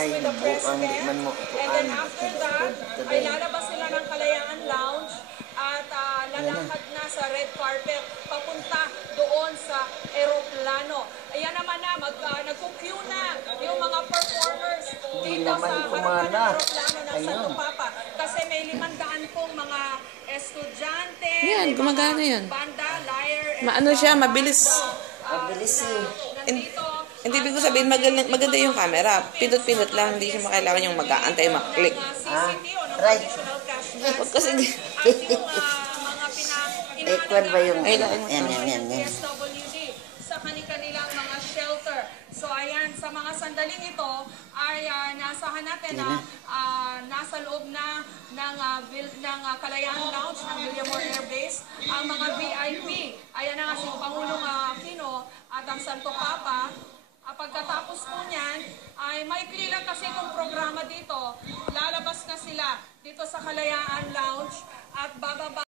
Ay, with the President. man mo And then after that, ay lalabas sila ng Kalayaan Lounge at lalakad na sa red carpet papunta doon sa eroplano. Ayan naman na, nagko-queue na yung mga performers dito sa harapan ng eroplano ng Santo Papa. Kasi may 500 pong mga estudyante, yan, gumagana yan. banda, lyre, Maano siya, mabilis. Mabilis eh. Hindi ibig ko sabihin, maganda yung camera. Pindot-pindot lang, hindi siya makailangan yung mag-aantay, mag-click. Right. Huwag kasi... Ekwan ba yung... Ay, yan. PSWD sa kanilang mga shelter. So ayan, sa mga sandaling ito ay nasahan natin na nasa loob na ng Kalayaan Lounge ng Villamor Air Base ang mga VIP. Ayan na nga si Pangulong Aquino at ang Santo Papa. Pagkatapos po niyan, ay maikli lang kasi itong programa dito. Lalabas na sila dito sa Kalayaan Lounge at bababa